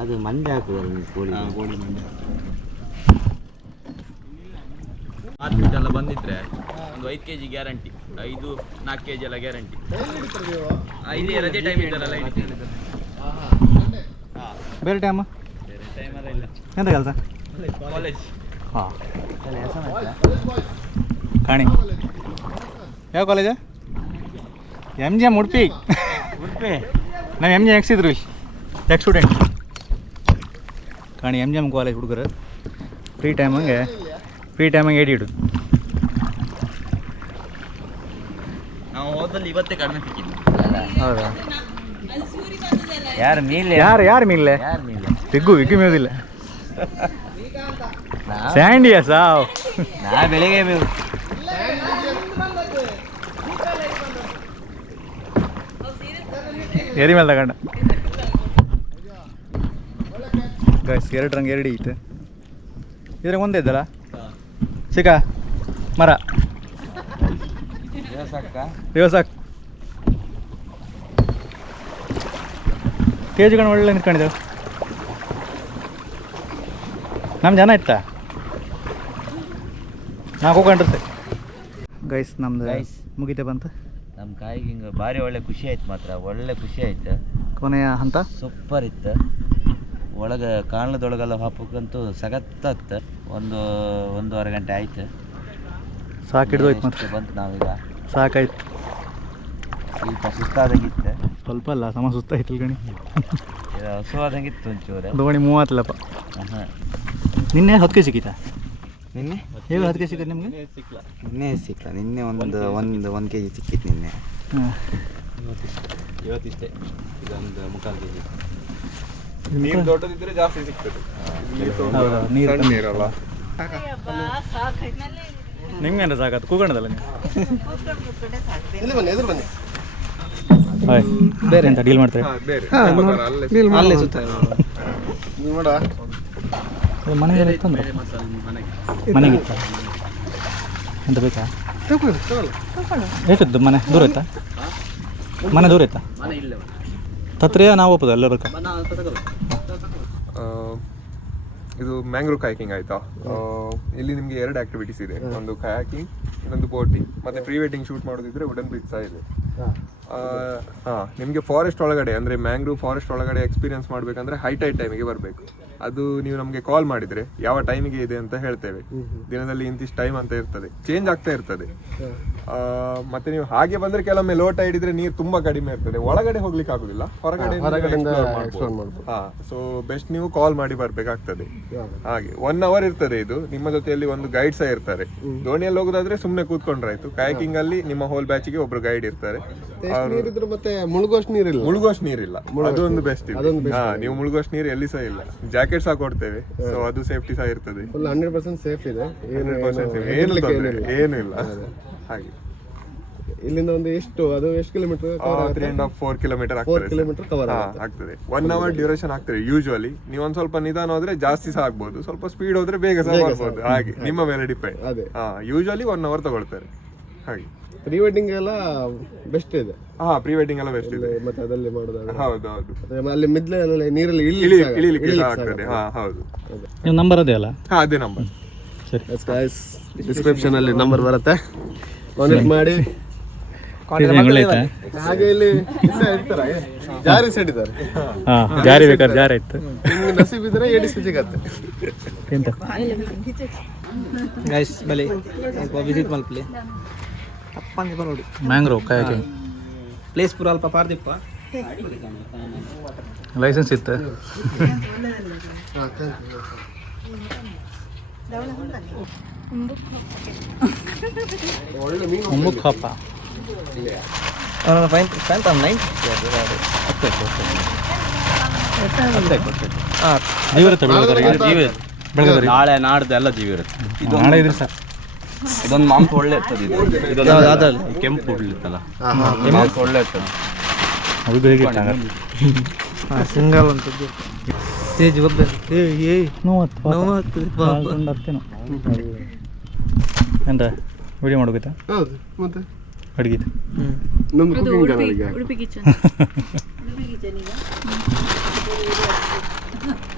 ಅದು ಮಂಡೆ ಹಾಕುದಲ್ಲ ಕೋಳಿ ಮಂಡೆ. ಮಾರ್ಕೆಟ್ ಎಲ್ಲ ಬಂದಿದ್ರೆ ಒಂದು 5 kg ಗ್ಯಾರಂಟಿ, 5-4 kg ಎಲ್ಲ ಗ್ಯಾರಂಟಿ. ಇಲ್ಲಿ ರಜೆ ಟೈಮ್ ಇದ್ದಲ್ಲ ಬೇರೆ ಟೈಮ್ ಇಲ್ಲ ಎಂತ ಕೆಲಸ? ಕಾಲೇಜ್. ಹಾಂ ಕಾಣಿ. ಯಾವ ಕಾಲೇಜು? MGM ಉಡುಪಿ. ನಾವು MGM ಎಕ್ಸಿದ್ರು ಎಕ್ಸ್ ಸ್ಟೂಡೆಂಟ್. ಕಾಣಿ MGM ಕಾಲೇಜ್ ಹುಡುಗರು ಫ್ರೀ ಟೈಮಂಗೆ ಎಡಿ ಇಡೋದು. ನಾವು ಹೋದಲ್ಲಿ ಇವತ್ತೇ ಕಡಿಮೆ ಸಿಕ್ಕಿದ್ದು. ಹೌದಾ? ಯಾರು ಮೀಲೆ ಯಾರು ಮಿಲ್ಲೆ? ವಿಗ್ಗು ಮೇವುದಿಲ್ಲ. ಸ್ಯಾಂಡಿಯ ಸಾವ್ ನಾ ಬೆಳಿಗ್ಗೆ ಮೇವು. ಎರಿ ಮೇಲೆ ತಗೊಂಡ ಗೈಸ್. 2 ರಂಗ್ 2 ಐತೆ ಇದ್ರಾಗ ಒಂದೇ ಇದ್ದಲ್ಲ ಸಿಕ್ಕ ಮರ ದೇವಸಾಕ್ ಕೇಜ್ಗಳು ಒಳ್ಳೆ ನಿಂತ್ಕೊಂಡಿದ್ದಾವೆ. ನಮ್ಮ ಜನ ಇತ್ತ ನಾಲ್ಕು ಹೋಗಿರುತ್ತೆ ಗೈಸ್. ನಮ್ದು ಮುಗಿತೆ ಬಂತು. ನಮ್ಮ ಕಾಯಿಗೆ ಹಿಂಗೆ ಭಾರಿ ಒಳ್ಳೆ ಖುಷಿ ಆಯ್ತು, ಮಾತ್ರ ಒಳ್ಳೆ ಖುಷಿ ಆಯ್ತು. ಕೊನೆಯ ಹಂತ ಸೂಪರ್ ಇತ್ತು. ಒಳಗೆ ಕಾಣಲದೊಳಗೆಲ್ಲ ಹಾಪಕ್ಕಂತೂ ಸಗತ್ತತ್ತು. 1-1.5 ಗಂಟೆ ಆಯ್ತು. ಸಾಕಿಡ್ದೋಯ್ತು ಮತ್ತೆ ಬಂತು. ನಾವೀಗ ಸಾಕಾಯ್ತು. ಸ್ವಲ್ಪ ಸುಸ್ತಾದಂಗಿತ್ತು. ಸ್ವಲ್ಪ ಅಲ್ಲ ಸಮ ಸುಸ್ತಾಯ್ತು ಗಣಿ. ಹಸುವಾದಂಗಿತ್ತು ಒಂಚೂರು. ದೋಣಿ 30 ಹಾಂ. ನಿನ್ನೆ 10 ಕೆಜಿ ಸಿಕ್ಕಿತಾ? ನಿನ್ನೆ ಹೇಗೆ 10 ಕೆಜಿ ಸಿಕ್ಕಿತ್ತು ನಿಮಗೆ? ನಿನ್ನೆ ಸಿಕ್ಕಲ್ಲ. ನಿನ್ನೆ ಒಂದು kg ಸಿಕ್ಕಿತ್ತು ನಿನ್ನೆ. ಹಾಂ ಇವತ್ತಿಷ್ಟೇ ಇದೊಂದು 3/4 kg. ನೀರು ದೊಡ್ಡದಿದ್ರೆ ಜಾಸ್ತಿ ಸಿಗ್ತದೆ. ಇಲ್ಲಿ ಸ್ವಲ್ಪ ಸಣ್ಣ ನೀರಲ್ಲ. ನಿಮ್ಗೇನು ಸಾಕತ್ತು ಕೂಗಣದಲ್ಲ ನೀವು. ಇಲ್ಲಿ ಬನ್ನಿ, ಎದುರು ಬನ್ನಿ. ಹಾಯ್ ಬೇರೆ ಎಂತ ಡೀಲ್ ಮಾಡ್ತಾರೆ? ಬೇರೆ ಅಲ್ಲೇ ಸುತ್ತ ನೀವು ನೋಡ ಮನೆಗೆಲ್ಲ ಇತ್ತಂದ್ರೆ ಮನೆಗಿತ್ತ ಎಂತ ಬೇಕಾ? ಎಷ್ಟಿತ್ತು ಮನೆ? ದೂರ ಇತ್ತಾ? ಮನೆ ದೂರ ಇತ್ತಾ? ತತ್ರೆಯ ನಾವು ಒಪ್ಪದ ಎಲ್ಲ ಬೇಕಾ? ಇದು ಮ್ಯಾಂಗ್ರೋವ್ ಕಯಾಕಿಂಗ್ ಆಯ್ತಾ. ಇಲ್ಲಿ ನಿಮಗೆ 2 ಆಕ್ಟಿವಿಟೀಸ್ ಇದೆ. ಒಂದು ಕಯಾಕಿಂಗ್, ಇನ್ನೊಂದು ಬೋಟಿಂಗ್. ಮತ್ತೆ ಪ್ರೀ ವೆಡ್ಡಿಂಗ್ ಶೂಟ್ ಮಾಡೋದಿದ್ರೆ ವುಡನ್ ಬ್ರಿಡ್ಜ್ ಸಹ ಇದೆ. ನಿಮಗೆ ಫಾರೆಸ್ಟ್ ಒಳಗಡೆ ಅಂದರೆ ಮ್ಯಾಂಗ್ರೋವ್ ಫಾರೆಸ್ಟ್ ಒಳಗಡೆ ಎಕ್ಸ್ಪೀರಿಯನ್ಸ್ ಮಾಡಬೇಕಂದ್ರೆ ಹೈ ಟೈಮಿಗೆ ಬರಬೇಕು. ಅದು ನೀವು ನಮಗೆ ಕಾಲ್ ಮಾಡಿದರೆ ಯಾವ ಟೈಮಿಗೆ ಇದೆ ಅಂತ ಹೇಳ್ತೇವೆ. ದಿನದಲ್ಲಿ ಇಂತಿಷ್ಟು ಟೈಮ್ ಅಂತ ಇರ್ತದೆ, ಚೇಂಜ್ ಆಗ್ತಾ ಇರ್ತದೆ. ಮತ್ತೆ ನೀವು ಹಾಗೆ ಬಂದರೆ ಕೆಲವೊಮ್ಮೆ ಲೋ ಟೈಡ್ ಇದ್ರೆ ನೀರು ತುಂಬ ಕಡಿಮೆ ಇರ್ತದೆ, ಒಳಗಡೆ ಹೋಗ್ಲಿಕ್ಕೆ ಆಗುದಿಲ್ಲ, ಹೊರಗಡೆ. ಸೊ ಬೆಸ್ಟ್ ನೀವು ಕಾಲ್ ಮಾಡಿ ಬರಬೇಕಾಗ್ತದೆ. ಹಾಗೆ 1 hour ಇರ್ತದೆ ಇದು. ನಿಮ್ಮ ಜೊತೆಯಲ್ಲಿ ಒಂದು ಗೈಡ್ ಸಹ ಇರ್ತಾರೆ. ದೋಣಿಯಲ್ಲಿ ಹೋಗೋದಾದ್ರೆ ಸುಮ್ಮನೆ ಕೂತ್ಕೊಂಡ್ರಾಯ್ತು. ಕಯಾಕಿಂಗ್ ಅಲ್ಲಿ ನಿಮ್ಮ ಹೋಲ್ ಬ್ಯಾಚಿಗೆ ಒಬ್ರು ಗೈಡ್ ಇರ್ತಾರೆ. ಮತ್ತೆ ಮುಳುಗೋಷ್ಟು ನೀರಿಲ್ಲ. ಮುಳುಗೋಷ್ಟು ನೀರಿಲ್ಲ, ಅದೊಂದು ಬೆಸ್ಟ್ ಇದೆ. ನೀವು ಮುಳುಗೋಷ್ಟು ನೀರು ಎಲ್ಲಿ ಸಹ ಇಲ್ಲ. ಜಾಕೆಟ್ ಸಹ ಕೊಡ್ತೇವೆ, ಸೊ ಅದು ಸೇಫ್ಟಿ ಸಹ ಇರ್ತದೆ. 100% ಸೇಫ್ ಇದೆ, 100% ಏನು ತೊಂದ್ರೆ ಏನು ಇಲ್ಲ. ಹಾಗೆ ಇಲ್ಲಿಂದ ಒಂದು ಎಷ್ಟು ಕಿಲೋಮೀಟರ್? 3.5-4 ಕಿಲೋಮೀಟರ್ ಆಗ್ತದೆ. 1 hour ಡ್ಯೂರೇಷನ್ ಆಗ್ತದೆ ಯೂಶುವಲಿ. ನೀವು ಒಂದ್ ಸ್ವಲ್ಪ ನಿಧಾನ ಹೋದ್ರೆ ಜಾಸ್ತಿ ಸಹ ಆಗ್ಬೋದು, ಸ್ವಲ್ಪ ಸ್ಪೀಡ್ ಹೋದ್ರೆ ಬೇಗ ಸಹ ಬರ್ಬೋದು. ಹಾಗೆ ನಿಮ್ಮ ಮೇಲೆ ಡಿಪೆಂಡ್. ಯೂಶುವಲಿ 1 hour ತಗೊಳ್ತಾರೆ. ಹಾಗೆ ಪ್ರೀ ವೆಡ್ಡಿಂಗ್ ಎಲ್ಲ ಬೆಸ್ಟ್ ಇದೆ. ಪ್ರೀ ವೆಡ್ಡಿಂಗ್ ಎಲ್ಲ ಬೆಸ್ಟ್ ಇದೆ. ಮತ್ತೆ ಅದರಲ್ಲಿ ಮಾಡೋದಾಗ ಹೌದು ಅಲ್ಲಿ ಮಿದ್ಲೆ ನೀರಲ್ಲಿ ಇಳಿಲಿಕ್ಕೆ ಆಗ್ತದೆ. ಹೌದು. ನಿಮ್ಮ ನಂಬರ್ ಅದೇ ಅಲ್ಲ? ಅದೇ ನಂಬರ್. ಸರಿ, ಡಿಸ್ಕ್ರಿಪ್ಷನ್ ಅಲ್ಲಿ ನಂಬರ್ ಬರುತ್ತೆ, ಕಾಂಟ್ಯಾಕ್ಟ್ ಮಾಡಿ. ಹಾಗೆ ಇಲ್ಲಿ ಜಾರಿ ಸೈಡ್ ಇದ್ದಾರೆ. ಜಾರಿ ಬೇಕಾದ್ರೆ ಜಾರಿ ಇತ್ತು. ನಿಮ್ಗೆ ನಸೀಬ್ ಇದ್ರೆ ಎಡಿಸಿ ಸಿಗತ್ತೆ. ಎಂತ ಗೈಸ್ ಬಲಿ ವಿಸಿಟ್ ಮಲ್ಪಲಿ ತಪ್ಪಂಗೆ ನೋಡಿ. ಮ್ಯಾಂಗ್ರೋವ್ ಕಯಾಕಿಂಗ್ ಪ್ಲೇಸ್ ಪೂರ ಅಲ್ಪ ಪಾರ್ದಿಪ್ಪ. ಲೈಸೆನ್ಸ್ ಇತ್ತು. ಉಮ್ಮುಕ್ ಹಪ್ಪ ನಾಳೆ ನಾಡ್ದು ಎಲ್ಲ ಜೀವ ಇರುತ್ತೆ. ನಾಳೆ ಇದ್ರೆ ಸರ್ ಇದೊಂದು ಮಾಂಸ ಒಳ್ಳೆ ಇರ್ತದೆ. ಇದೊಂದು ಕೆಂಪು ಇರ್ತಲ್ಲ, ಮಾಂಸ ಒಳ್ಳೆ ಇರ್ತದೆ. ಅದು ಬೇಗ ಸಿಂಗಲ್ ಅಂತದ್ದು ಎಂತ ವಿಡಿಯೋ ಮಾಡೋಗಿತ್ತಾ? ಹೌದು, ಮತ್ತೆ ಅಡುಗೆ ನಮ್ದು ಕುಕಿಂಗ್ ಚಾನಲ್ಗೆ ಉಡುಪಿ ಕಿಚನ್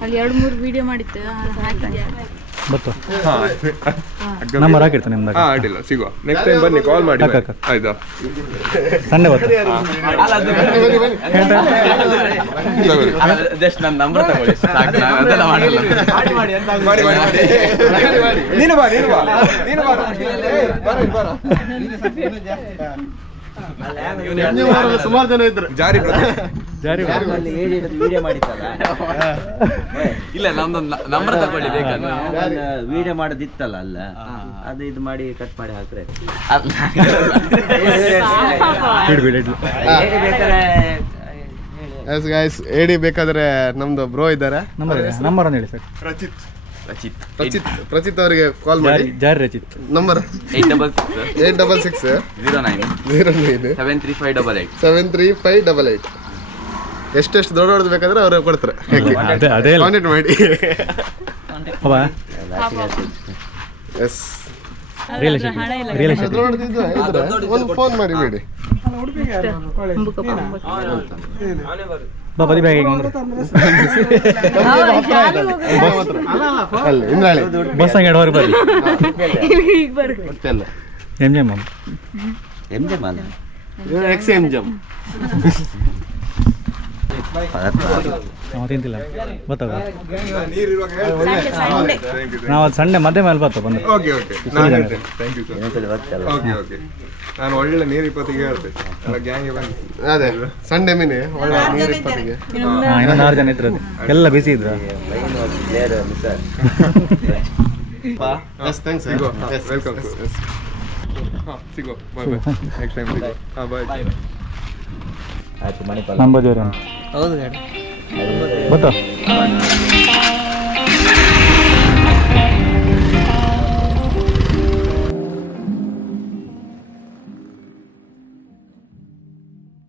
ಅಲ್ಲಿ 2-3 ವಿಡಿಯೋ ಮಾಡಿತ್ತು, ಹಾಕಿದ್ಯಾ? ಬತ್ತು ನಂಬರ್ ಹಾಕಿರ್ತಾನೆ ನಿಮ್ದಾಗ. ಅಡ್ಡಿಲ್ಲ, ಸಿಗುವ. ನೆಕ್ಸ್ಟ್ ಟೈಮ್ ಬನ್ನಿ, ಕಾಲ್ ಮಾಡಿ. ಆಯ್ತಾ? ಸಂಡೇ ಬತ್ತು. ಜಸ್ಟ್ ನನ್ನ ನಂಬರ್ ತಗೊಳ್ಳಿ, ಅದೆಲ್ಲ ಮಾಡಲ್ಲ. ನೀನು ಬಾ ಸುಮಾರು ಜನ ಇದ್ರು. ಜಾರಿ ವಿಡಿಯೋ ಮಾಡಿತ್ತಲ್ಲ, ಇಲ್ಲ ನಮ್ದೊಂದು ನಂಬರ್ ತಗೊಳ್ಳಿ ಬೇಕಾದ್ರೆ. ವಿಡಿಯೋ ಮಾಡೋದಿತ್ತಲ್ಲ ಅಲ್ಲ, ಅದು ಇದು ಮಾಡಿ ಕಟ್ ಮಾಡಿ ಹಾಕ್ರೆ ಏಡಿ ಬೇಕಾದ್ರೆ ನಮ್ದು ಬ್ರೋ ಇದ್ದಾರೆ. ನಂಬರ್ ಹೇಳಿ ಸರ್. ಪ್ರಚಿತ್ ಅವರಿಗೆ ಕಾಲ್ ಮಾಡಿ. ಜಾರಿ ರಚಿತ್. ನಂಬರ್ 866 09 73588. ಎಷ್ಟೆಷ್ಟು ದೊಡ್ಡದು ಬೇಕಾದ್ರೆ ಅವ್ರು ಕೊಡ್ತಾರೆ. ಕಾಂಟ್ಯಾಕ್ಟ್ ಮಾಡಿ. ಎಸ್, ಒಂದು ಫೋನ್ ಮಾಡಿ ಬಿಡಿ. ಬದಿ ಬ್ಯಾಗ್ ಬಸ್ ಹಂಗೆ ಹೊರಗೆ ಬರ್ರಿ. ಎಮ್ ಜಮ್ ತಿಂತಿಲ್ಲ ಗೊತ್ತಾಗ. ನಾವು ಅದು ಸಂಡೆ ಮಧ್ಯೆ ಮೇಲೆ ಬರ್ತಾ ಬಂದು. ನಾನು ಒಳ್ಳೆ ನೀರು 20ಗೆ ಹೇಳ್ತೇನೆ. ಅದೇ ಸಂಡೆ ಮೀನೆ ಒಳ್ಳೆ ನೀರು 20ಗೆ. ಇನ್ನೊಂದು 6 ಜನ ಇದ್ರು, ಎಲ್ಲ ಬಿಸಿ ಇದ್ರು. ವೆಲ್ಕಮ್. ಸಿಗೋ, ಬಾಯ್ ಬಾಯ್. ನೆಕ್ಸ್ಟ್ ಟೈಮ್ ಸಿಗೋ. ಬಾಯ್. ನಂಬರ್ ಹೌದು ಗಾಡಿ ಬತ್ತಾ